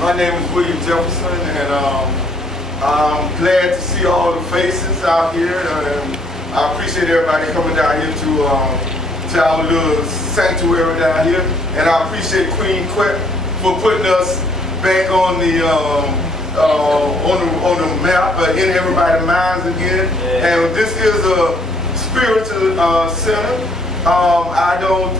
My name is William Jefferson, and I'm glad to see all the faces out here. And I appreciate everybody coming down here to our little sanctuary down here. And I appreciate Queen Quet for putting us back on the map, in everybody's minds again. And this is a spiritual center. I don't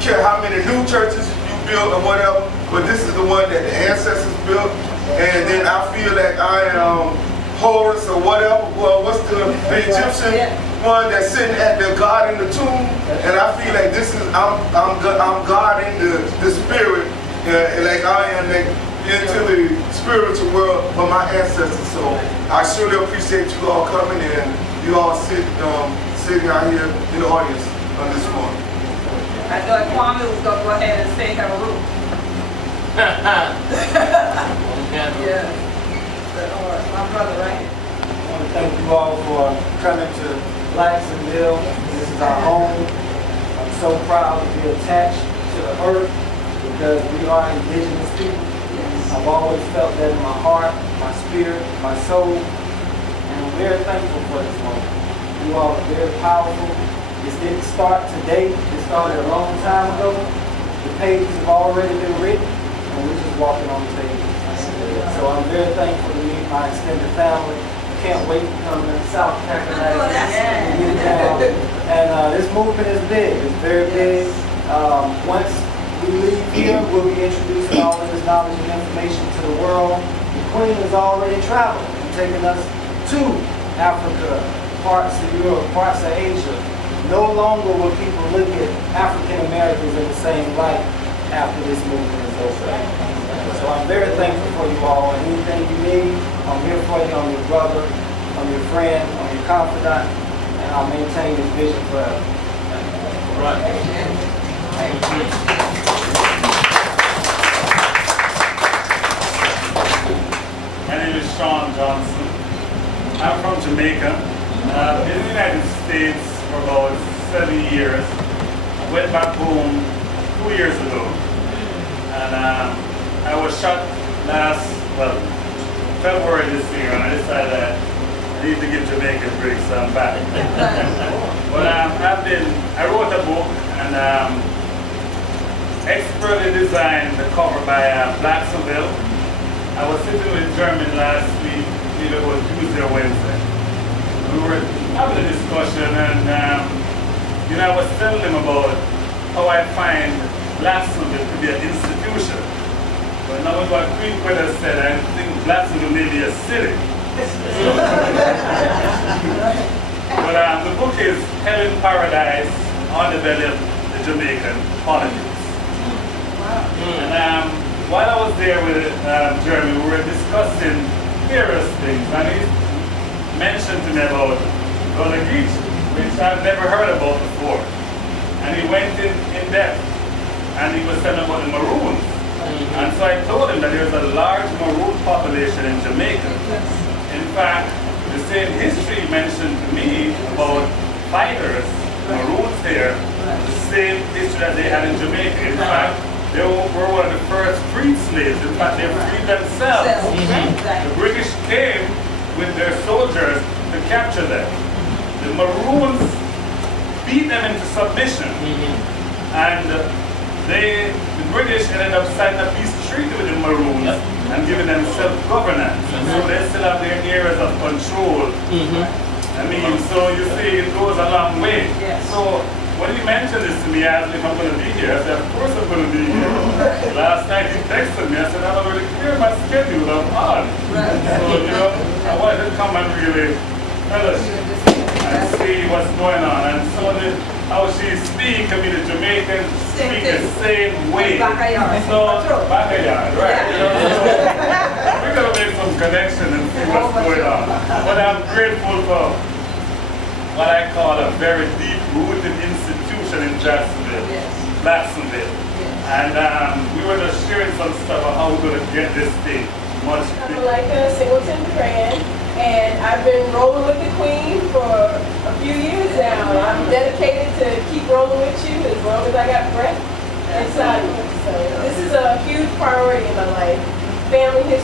care how many new churches you build or whatever, but this is the one that the ancestors built. And then I feel like I am Horus or whatever. Well, what's the Egyptian one that's sitting at the God in the tomb? And I feel like this is I'm God in the spirit, like I am into the spiritual world of my ancestors. So I surely appreciate you all coming, and you all sitting out here in the audience on this morning. I thought Kwame was going to go ahead and say her root. Yeah. My brother, right? I want to thank you all for coming to Nassauville. This is our home. I'm so proud to be attached to the earth because we are indigenous people. I've always felt that in my heart, my spirit, my soul, and I'm very thankful for this moment. You all are very powerful. This didn't start today. It started a long time ago. The pages have already been written, and we're just walking on the pages. So I'm very thankful to meet my extended family. Can't wait to come to South Carolina and get down. And this movement is big. It's very big. Once we leave here, we'll be introducing all of this knowledge and information to the world. The Queen has already traveled and taken us to Africa, parts of Europe, parts of Asia. No longer will people look at African Americans in the same light after this movement is over. So I'm very thankful for you all. And anything you need, I'm here for you. I'm your brother, I'm your friend, I'm your confidant, and I'll maintain this vision forever. Right. My name is Sean Johnson. I'm from Jamaica. I've been in the United States for about 7 years. I went back home 2 years ago. And I was shot February this year, and I decided that I need to give Jamaica a break, so I'm back. But I wrote a book and expertly designed the cover by Nassauville. I was sitting with German last week, either it was Tuesday or Wednesday. We were having a discussion, and I was telling them about how I find Nassauville to be an institution. But now with what Queen Quet has said, I think Nassauville may be a city. But the book is Hell in Paradise on the belly of the Jamaican politics. And while I was there with Jeremy, we were discussing various things, and he mentioned to me about Gullah Geechee, which I've never heard about before. And he went in depth, and he was telling about the Maroons. And so I told him that there's a large Maroon population in Jamaica. In fact, the same history mentioned to me about fighters, Maroons there, the same history that they had in Jamaica. In fact, they were one of the first freed slaves. In fact, they freed themselves. The British came with their soldiers to capture them. The Maroons beat them into submission. And the British ended up signing a peace treaty with the Maroons and giving them self-governance. So they still have their areas of control. I mean, so you see, it goes a long way. So when he mentioned this to me, I asked him if I'm going to be here. I said, of course I'm going to be here. Last night he texted me. I said, I'm already clear my schedule. I'm on. So, I wanted to come and really fellowship and see what's going on. And some of how she speaks, I mean, the Jamaicans speak the same way. So, backyard, right? We're going to make some connection and see what's going on. But I'm grateful for what I call a very deep-rooted institution in Nassauville. And we were just sharing some stuff about how we're going to get this thing much bigger. I'm like a Singleton brand, and I've been rolling with the Queen for a few years now. I'm dedicated to keep rolling with you as long as I got breath inside me. So this is a huge priority in my life.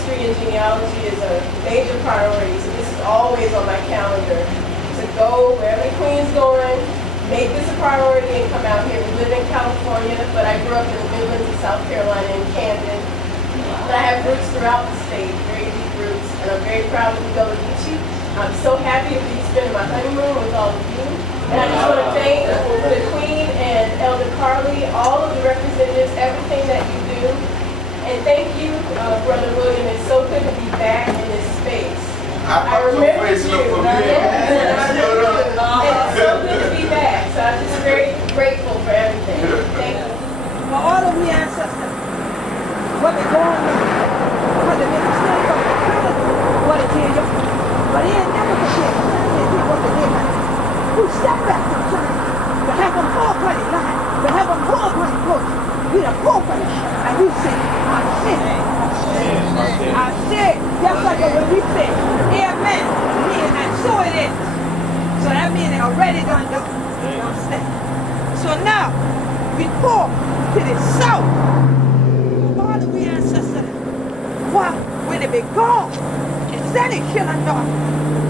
history and genealogy is a major priority, so this is always on my calendar to go wherever the Queen's going, make this a priority and come out here. We live in California, but I grew up in the Midlands of South Carolina in Camden. But I have roots throughout the state, very deep roots, and I'm very proud to be Gullah Geechee. I'm so happy to be spending my honeymoon with all of you. And I just want to thank the Queen and Elder Carly, all of the representatives, everything that you do. And thank you, Brother William. It's so good to be back in this space. I remember you. It's so good to be back. So I'm just very grateful for everything. Thank you. For all of the ancestors, what they're going on, what the ministry of the children, what it did, but he ain't never forget what they did. Who stepped back from church to have them all funny line, to have them all funny coach. We the pulpit, and we say, I said, just like when we say, amen, and so it is. So that means they already done done. You understand? So now, we pull to the south. All of we ancestors, wow, when they be gone, instead of killing them,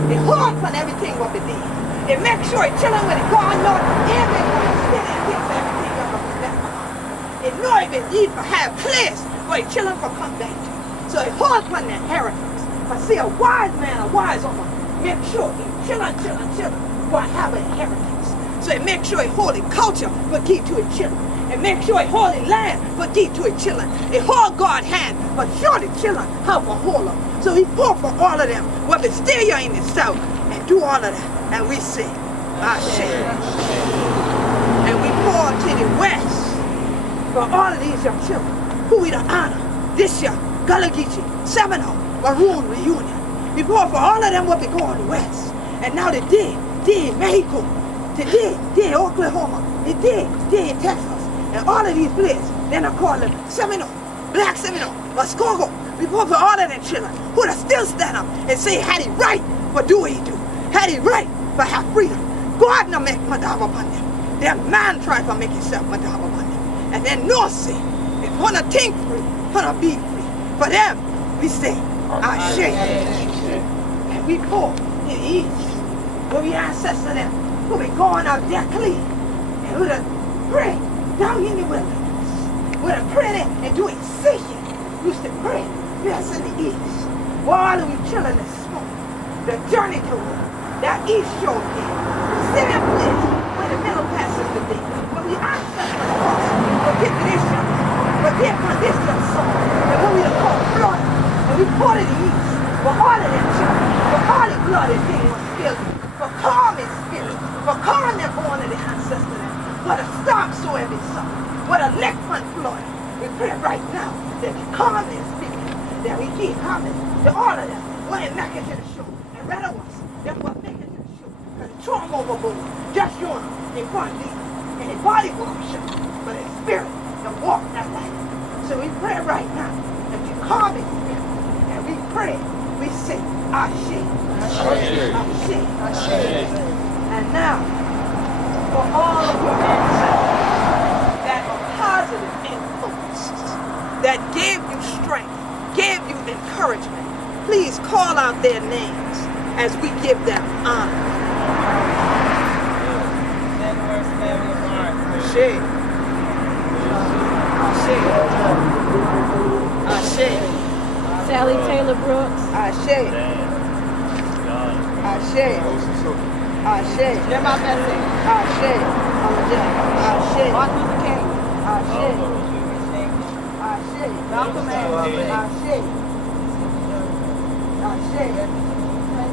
they hold on everything what they did. They make sure they chilling with it going north, everyone steady against everything up on the back. They know if they need to have place where they children can come back to. So they hold on their inheritance. But see, a wise man, a wise woman, make sure he children will have an inheritance. So they make sure he holy culture will keep to his children. And make sure he holy land will keep to his children. He hold God's hand, but sure the children help a hold them. So he pour for all of them, whether still you're in the south, and do all of that. And we say, Ashe. And we pour to the west for all of these young children who we the honor this year, Gullah Geechee Seminole Maroon reunion. We pour for all of them what we going west. And now they did in Mexico, they did in Oklahoma, they did in Texas, and all of these places. Then I call them Seminole, Black Seminole, Muskogee. We pour for all of them children who that still stand up and say, had he right for do what he do. Had he right for have freedom. God no make madab upon them. Their man try to make himself madab upon them. And then no say, if one to think free, one to be free. For them, we say, Ashe. And we pour in the east, where we ancestors them, who be going out there clean. And who to pray down in the wilderness. Who to pray there and do excision. Used to pray, yes in the east. While we chilling the smoke, the journey to work. That east shore here, sit in place where the middle passes the day. When we ancestors cross, we'll get conditions, but their conditions song. And when we call Florida, and we pour to the east, for all of them children, for all the blood and thing was spilled, for calm and spirit, for calm and born of the ancestors, for the storm so every summer, for the next one Florida. We pray right now that the calm and spirit, that we keep coming to all of them, when they make it to the shore, and rather us. That's what make it to the show. Because throw them overboard. Just yours in front of thee. And his body won't show. But his spirit can walk that life. So we pray right now that you calm his spirit. And we pray. We say, Ashe. Ashe. Ashe. Ashe. And now, for all of your ancestors that are positive influences, that gave you strength, gave you encouragement, please call out their names as we give them honor. Ashe. Ashe. Ashe. Sally Taylor Brooks. Ashe. Ashe. Ashe. Jemma Bessie. Ashe. Ashe. Martin Luther King. Ashe. Ashe. Malcolm X. Ashe. Ashe.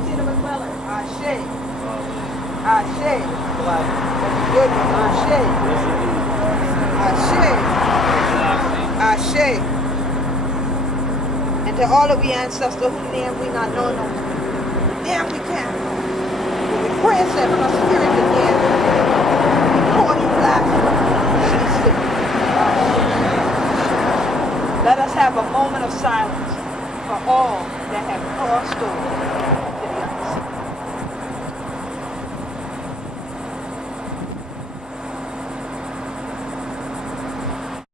Tina McClellan. Ashe. Ashe. Goodness. Ashe. Ashe. Ashe. And to all of we ancestors whose name we not know no more. Name we can. But we pray and say from our spirit again. We pour these lives. Let us have a moment of silence for all that have crossed over.